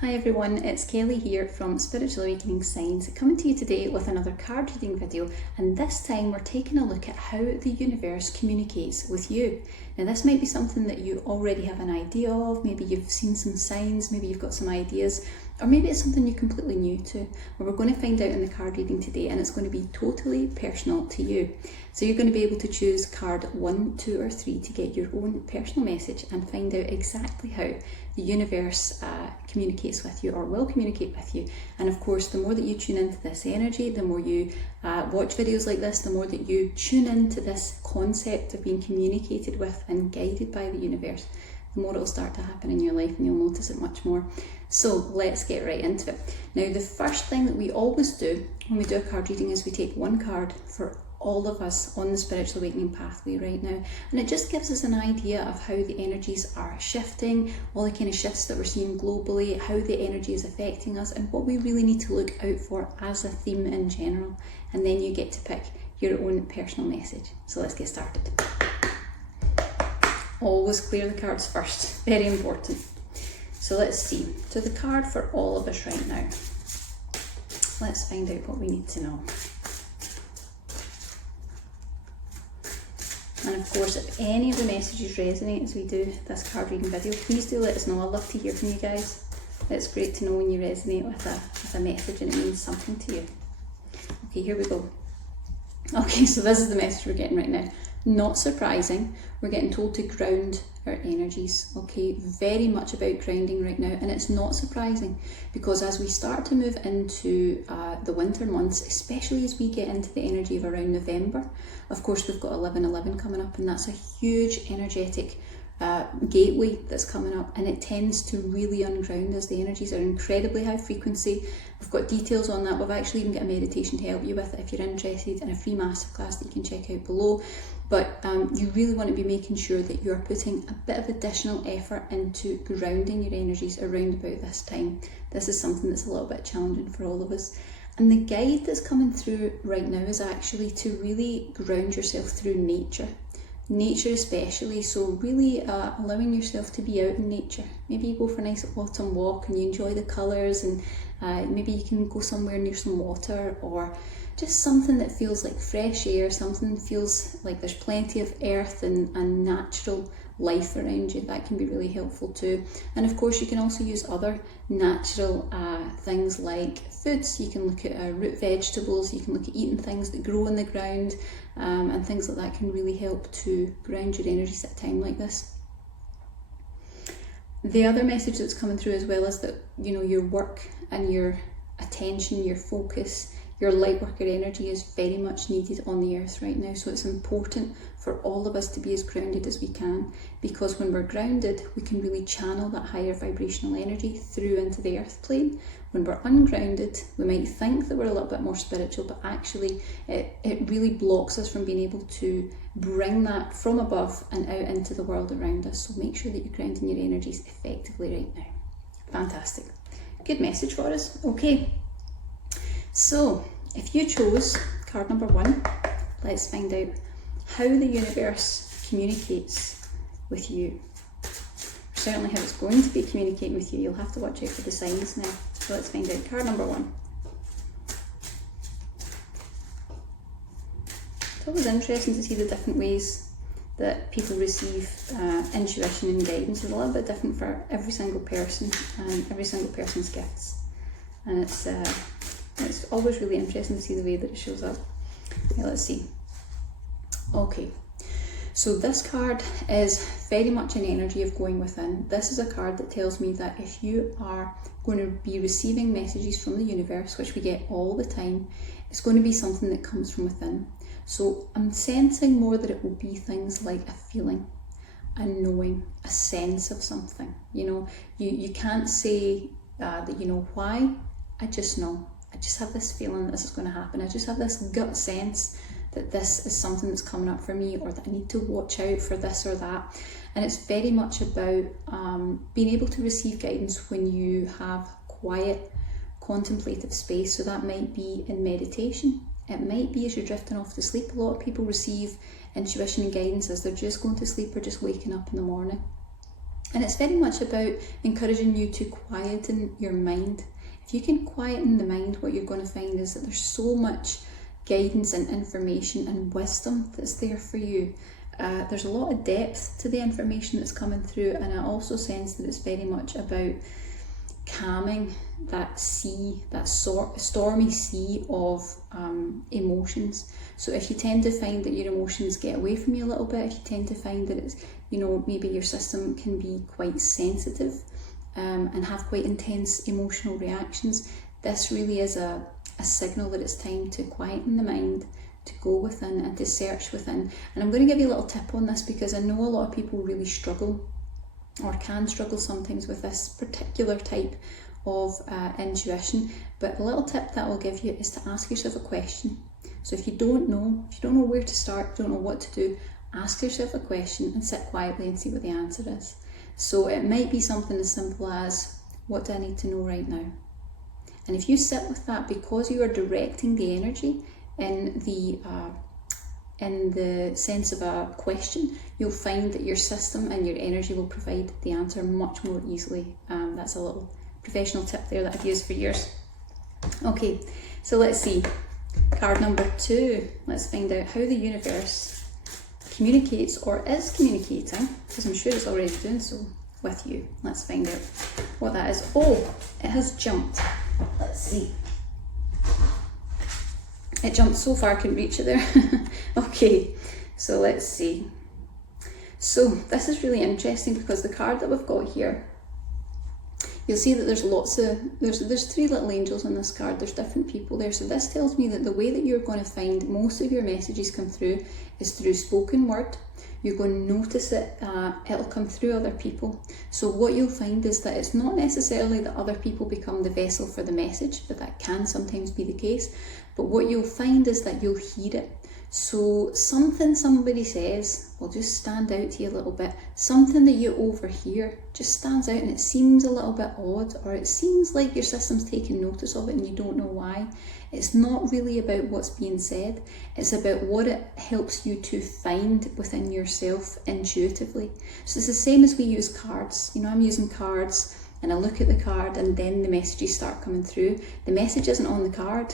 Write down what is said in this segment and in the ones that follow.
Hi everyone, it's Kelly here from Spiritual Awakening Signs, coming to you today with another card reading video, and this time we're taking a look at how the universe communicates with you. Now this might be something that you already have an idea of, maybe you've seen some signs, maybe you've got some ideas, or maybe it's something you're completely new to. Well, we're going to find out in the card reading today, and it's going to be totally personal to you. So you're going to be able to choose card 1, 2 or 3 to get your own personal message and find out exactly how the universe communicates with you or will communicate with you. And of course, the more that you tune into this energy, the more you watch videos like this, the more that you tune into this concept of being communicated with and guided by the universe, the more it will start to happen in your life and you'll notice it much more. So let's get right into it. Now, the first thing that we always do when we do a card reading is we take one card for all of us on the spiritual awakening pathway right now, and it just gives us an idea of how the energies are shifting, all the kind of shifts that we're seeing globally, how the energy is affecting us, and what we really need to look out for as a theme in general. And then you get to pick your own personal message. So let's get started. Always clear the cards first, very important. So let's see. So the card for all of us right now. Let's find out what we need to know. And of course, if any of the messages resonate as we do this card reading video, please do let us know. I'd love to hear from you guys. It's great to know when you resonate with a message and it means something to you. Okay, here we go. Okay, so this is the message we're getting right now. Not surprising, we're getting told to ground our energies, okay? Very much about grounding right now, and it's not surprising because as we start to move into the winter months, especially as we get into the energy of around November, of course we've got 11/11 coming up, and that's a huge energetic gateway that's coming up, and it tends to really unground us. The energies are incredibly high frequency. We've got details on that. We've actually even got a meditation to help you with it if you're interested, in a free masterclass that you can check out below. But you really want to be making sure that you're putting a bit of additional effort into grounding your energies around about this time. This is something that's a little bit challenging for all of us. And the guide that's coming through right now is actually to really ground yourself through nature. Nature especially, so really allowing yourself to be out in nature. Maybe you go for a nice autumn walk and you enjoy the colours, and maybe you can go somewhere near some water, or just something that feels like fresh air, something that feels like there's plenty of earth and natural life around you. That can be really helpful too. And of course you can also use other natural things like foods. You can look at root vegetables, you can look at eating things that grow in the ground, and things like that can really help to ground your energies at a time like this. The other message that's coming through as well is that, you know, your work and your attention, your focus, your light worker energy is very much needed on the earth right now. So it's important for all of us to be as grounded as we can, because when we're grounded, we can really channel that higher vibrational energy through into the earth plane. When we're ungrounded, we might think that we're a little bit more spiritual, but actually it really blocks us from being able to bring that from above and out into the world around us. So make sure that you're grounding your energies effectively right now. Fantastic. Good message for us. Okay. So, if you chose card number 1, let's find out how the universe communicates with you. Certainly how it's going to be communicating with you. You'll have to watch out for the signs now. So let's find out. Card number 1. It's always interesting to see the different ways that people receive intuition and guidance. It's a little bit different for every single person and every single person's gifts. And it's always really interesting to see the way that it shows up. Okay, let's see. Okay, so this card is very much an energy of going within. This is a card that tells me that if you are going to be receiving messages from the universe, which we get all the time, it's going to be something that comes from within. So I'm sensing more that it will be things like a feeling, a knowing, a sense of something. You know, you can't say that you know why. I just know. I just have this feeling that this is going to happen. I just have this gut sense that this is something that's coming up for me, or that I need to watch out for this or that. And it's very much about being able to receive guidance when you have quiet, contemplative space. So that might be in meditation. It might be as you're drifting off to sleep. A lot of people receive intuition and guidance as they're just going to sleep or just waking up in the morning. And it's very much about encouraging you to quieten your mind. If you can quieten the mind, what you're going to find is that there's so much guidance and information and wisdom that's there for you. There's a lot of depth to the information that's coming through, and I also sense that it's very much about calming that sea, that stormy sea of emotions. So if you tend to find that your emotions get away from you a little bit, if you tend to find that it's, maybe your system can be quite sensitive and have quite intense emotional reactions, this really is a signal that it's time to quieten the mind, to go within and to search within. And I'm going to give you a little tip on this, because I know a lot of people really struggle or can struggle sometimes with this particular type of intuition. But a little tip that I'll give you is to ask yourself a question. So if you don't know where to start, don't know what to do, ask yourself a question and sit quietly and see what the answer is. So it might be something as simple as, what do I need to know right now? And if you sit with that, because you are directing the energy in the sense of a question, you'll find that your system and your energy will provide the answer much more easily. That's a little professional tip there that I've used for years. Okay, so let's see. Card number 2. Let's find out how the universe communicates or is communicating, because I'm sure it's already doing so with you. Let's find out what that is. Oh, it has jumped. Let's see. It jumped so far I couldn't reach it there. Okay, so let's see. So this is really interesting, because the card that we've got here, you'll see that there's there's 3 little angels on this card. There's different people there. So this tells me that the way that you're going to find most of your messages come through is through spoken word. You're going to notice it, it'll come through other people. So what you'll find is that it's not necessarily that other people become the vessel for the message, but that can sometimes be the case. But what you'll find is that you'll hear it. So something somebody says will just stand out to you a little bit. Something that you overhear just stands out, and it seems a little bit odd, or it seems like your system's taking notice of it and you don't know why. It's not really about what's being said. It's about what it helps you to find within yourself intuitively. So it's the same as we use cards. I'm using cards and I look at the card and then the messages start coming through. The message isn't on the card.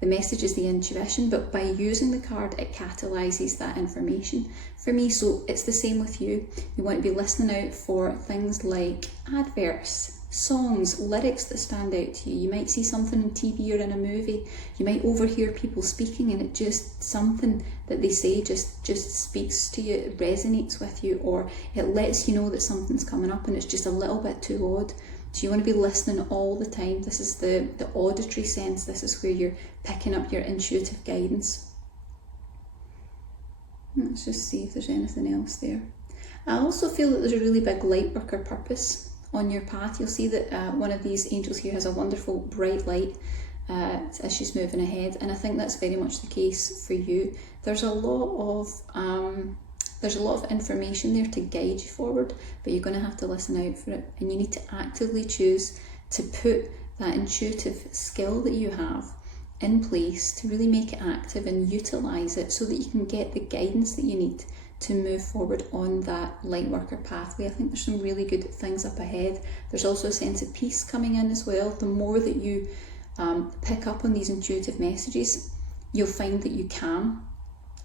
The message is the intuition, but by using the card, it catalyses that information for me. So it's the same with you. You want to be listening out for things like adverts, songs, lyrics that stand out to you. You might see something on TV or in a movie. You might overhear people speaking, and it just, something that they say just speaks to you, it resonates with you, or it lets you know that something's coming up and it's just a little bit too odd. So you want to be listening all the time. This is the auditory sense. This is where you're picking up your intuitive guidance. Let's just see if there's anything else there. I also feel that there's a really big light worker purpose on your path. You'll see that one of these angels here has a wonderful bright light as she's moving ahead, and I think that's very much the case for you. There's a lot of information there to guide you forward, but you're going to have to listen out for it, and you need to actively choose to put that intuitive skill that you have in place to really make it active and utilise it so that you can get the guidance that you need to move forward on that light worker pathway. I think there's some really good things up ahead. There's also a sense of peace coming in as well. The more that you pick up on these intuitive messages, you'll find that you calm.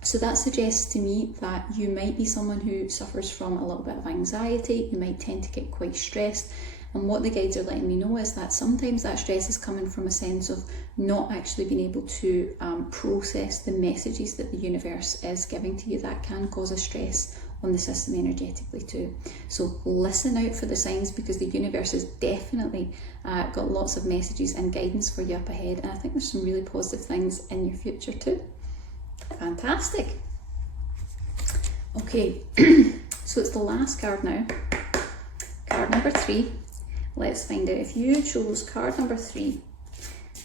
So that suggests to me that you might be someone who suffers from a little bit of anxiety. You might tend to get quite stressed. And what the guides are letting me know is that sometimes that stress is coming from a sense of not actually being able to process the messages that the universe is giving to you. That can cause a stress on the system energetically too. So listen out for the signs, because the universe has definitely got lots of messages and guidance for you up ahead. And I think there's some really positive things in your future too. Fantastic. Okay, so it's the last card now. Card number 3. Let's find out, if you chose card number 3,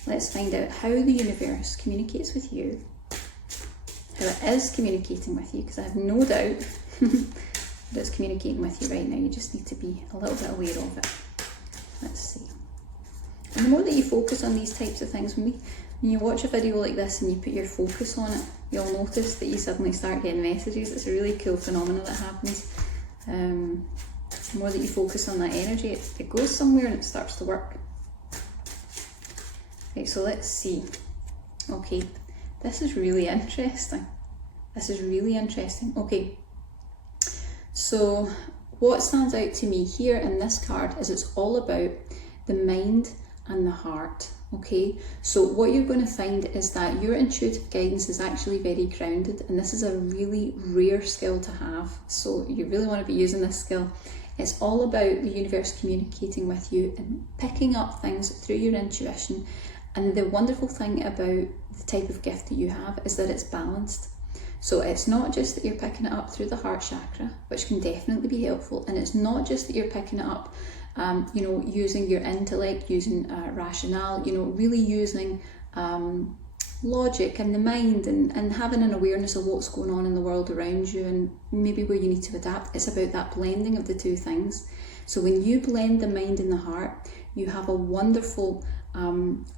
let's find out how the universe communicates with you, how it is communicating with you, because I have no doubt that it's communicating with you right now. You just need to be a little bit aware of it. Let's see. And the more that you focus on these types of things, when you watch a video like this and you put your focus on it, you'll notice that you suddenly start getting messages. It's a really cool phenomenon that happens. The more that you focus on that energy, it goes somewhere and it starts to work. Right, so let's see. Okay, this is really interesting. Okay, so what stands out to me here in this card is it's all about the mind and the heart. Okay, so what you're going to find is that your intuitive guidance is actually very grounded, and this is a really rare skill to have, so you really want to be using this skill. It's all about the universe communicating with you and picking up things through your intuition. And the wonderful thing about the type of gift that you have is that it's balanced. So it's not just that you're picking it up through the heart chakra, which can definitely be helpful, and it's not just that you're picking it up using your intellect, using rationale, really using logic and the mind and having an awareness of what's going on in the world around you and maybe where you need to adapt. It's about that blending of the two things. So when you blend the mind and the heart, you have a wonderful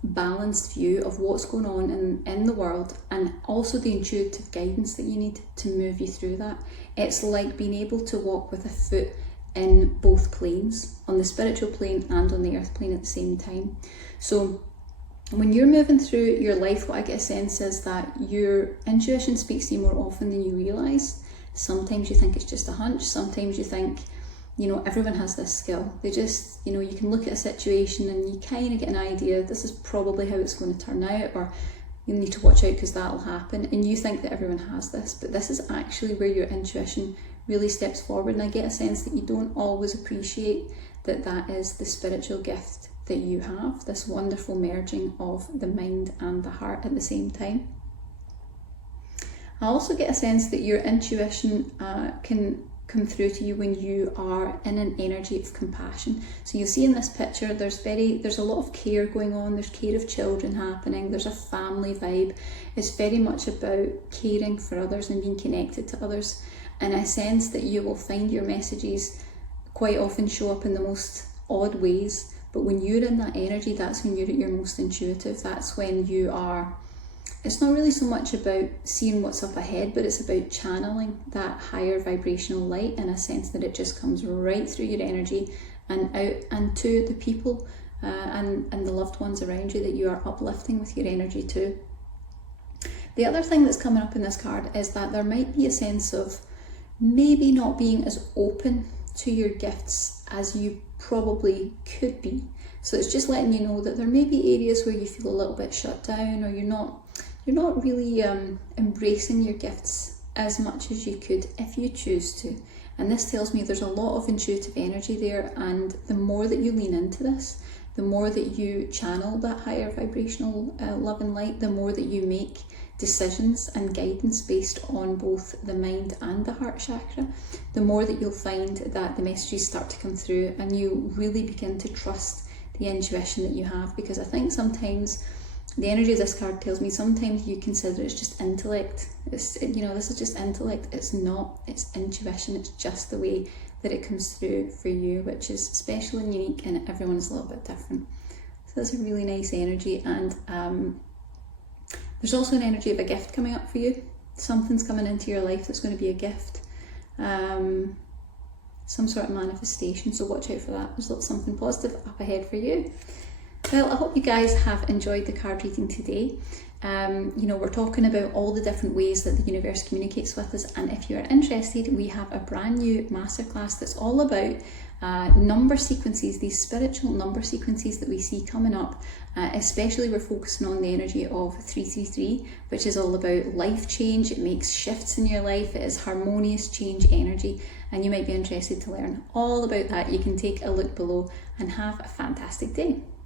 balanced view of what's going on in the world, and also the intuitive guidance that you need to move you through that. It's like being able to walk with a foot in both planes, on the spiritual plane and on the earth plane at the same time. So when you're moving through your life, what I get a sense is that your intuition speaks to you more often than you realise. Sometimes you think it's just a hunch, sometimes you think, everyone has this skill. They just, you can look at a situation and you kind of get an idea, this is probably how it's going to turn out, or you need to watch out because that'll happen. And you think that everyone has this, but this is actually where your intuition really steps forward. And I get a sense that you don't always appreciate that that is the spiritual gift that you have, this wonderful merging of the mind and the heart at the same time. I also get a sense that your intuition can come through to you when you are in an energy of compassion. So you'll see in this picture there's a lot of care going on. There's care of children happening, there's a family vibe. It's very much about caring for others and being connected to others, and I sense that you will find your messages quite often show up in the most odd ways, but when you're in that energy, that's when you're at your most intuitive. That's when you are, it's not really so much about seeing what's up ahead, but it's about channeling that higher vibrational light in a sense that it just comes right through your energy and out and to the people and the loved ones around you that you are uplifting with your energy too. The other thing that's coming up in this card is that there might be a sense of maybe not being as open to your gifts as you probably could be. So it's just letting you know that there may be areas where you feel a little bit shut down, or you're not really embracing your gifts as much as you could if you choose to. And this tells me there's a lot of intuitive energy there, and the more that you lean into this, the more that you channel that higher vibrational love and light, the more that you make decisions and guidance based on both the mind and the heart chakra, the more that you'll find that the messages start to come through and you really begin to trust the intuition that you have. Because I think sometimes the energy of this card tells me sometimes you consider it's just intellect. This is just intellect. It's not. It's intuition. It's just the way that it comes through for you, which is special and unique, and everyone is a little bit different. So that's a really nice energy. And there's also an energy of a gift coming up for you. Something's coming into your life that's going to be a gift. Some sort of manifestation, so watch out for that. There's something positive up ahead for you. Well, I hope you guys have enjoyed the card reading today. We're talking about all the different ways that the universe communicates with us, and if you're interested, we have a brand new masterclass that's all about number sequences, these spiritual number sequences that we see coming up. Especially we're focusing on the energy of 333, which is all about life change. It makes shifts in your life. It is harmonious change energy, and you might be interested to learn all about that. You can take a look below and have a fantastic day.